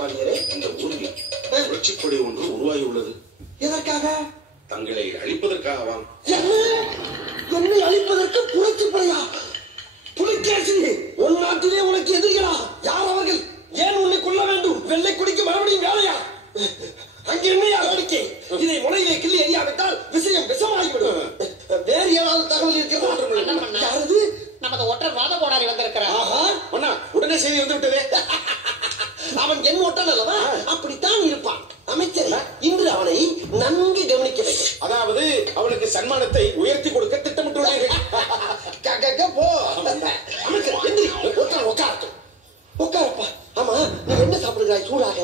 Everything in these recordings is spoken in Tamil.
பாண்டியரே? இந்த ஊரில் புரட்சிப்படை ஒன்று உருவாகி உள்ளது. எதற்காக? தங்களை அழிப்பதற்காகவாம். என்னை அழிப்பதற்கு புரட்சிப்படையா? புலிகேசி, உன் நாட்டிலே உனக்கு எதிரிகளா? யார் அவர்கள்? ஏன் உன்னை கொல்ல வேண்டும்? வெள்ளை குடிக்கு மறுபடியும் வேலையா? அங்கே என்னையா வேடிக்கை? இதை முனையிலே கிள்ளி எறியாவிட்டால் விஷயம் விஷமாகிவிடும். வேறு ஏதாவது தகவல் இருக்கிறதா? யாரது? நமது ஒற்றர் வாத கோடாரி வந்திருக்கிறார். உடனே செய்தி வந்து விட்டதே. அவன் என் ஒற்றன் அல்லவா? அப்படித்தான் இருப்பான். அமைச்சர், இன்று அவனை நன்கு கவனிக்க வேண்டும். அதாவது அவனுக்கு சன்மானத்தை உயர்த்தி கொடுக்க திட்டமிட்டுள்ளீர்கள். போ அமைச்சர், எந்திரி. உட்காரட்டும். உட்காரப்பா. ஆமா, நீ என்ன சாப்பிடுகிறாய்? சூடாக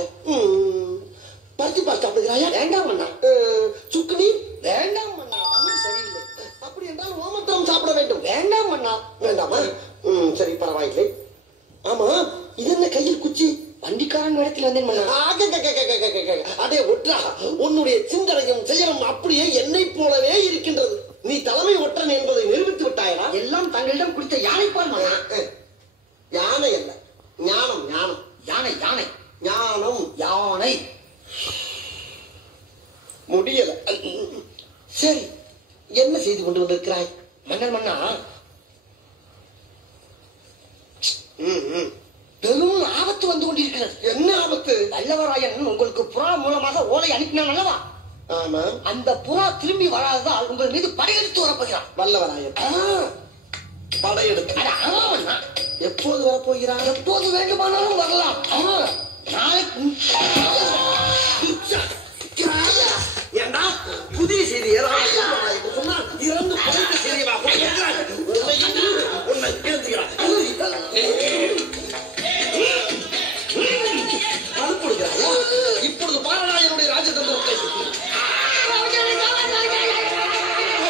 பருத்தி பால் சாப்பிடுகிறாயா? வேண்டாம் அண்ணா. சுக்கு நீர்? வேண்டாம் அண்ணா, அது சரியில்லை. அப்படி என்றால் ஓமத்திரம் சாப்பிட வேண்டும். வேண்டாம் அண்ணா. வேண்டாமா? சரி, பரவாயில்லை. ஆமா, இது என்ன கையில் குச்சி? வண்டிக்காரன் இடத்தில் வந்தேன். அதே ஒற்றா, உன்னுடைய சிந்தனையும் செயலும் அப்படியே என்னை போலவே இருக்கின்றது. நீ தலைமை ஒற்றன் என்பதை நிரூபித்து விட்டாயா? எல்லாம் தங்களிடம் குறித்த யானைப்பால். யானை அல்ல, ஞானம். ஞானம். யானை. யானை. ஞானம். யானை. முடியல. சரி, என்ன செய்து கொண்டு வந்திருக்கிறாய்? மன்னா, பெரும் ஆபத்து வந்து கொண்டிருக்கிறது. என்ன ஆபத்து? வல்லவராயன் உங்களுக்கு புறா மூலமாக ஓலை அனுப்பினான் அல்லவா? ஆமா. அந்த புறா திரும்பி வராததால் உங்கள் மீது படையெடுத்து வரப்போகிறான். வல்லவராயன் படையெடுத்து? ஆமாம். எப்போது வரப்போகிறான்? எப்போது வேண்டுமானாலும் வரலாம். நாளைக்கு. ஏண்டா, புதிய செய்தி ஏதாவது சொன்னால் இறந்து படைத்த செய்தியா? உன்னை எழுதுகிறான்.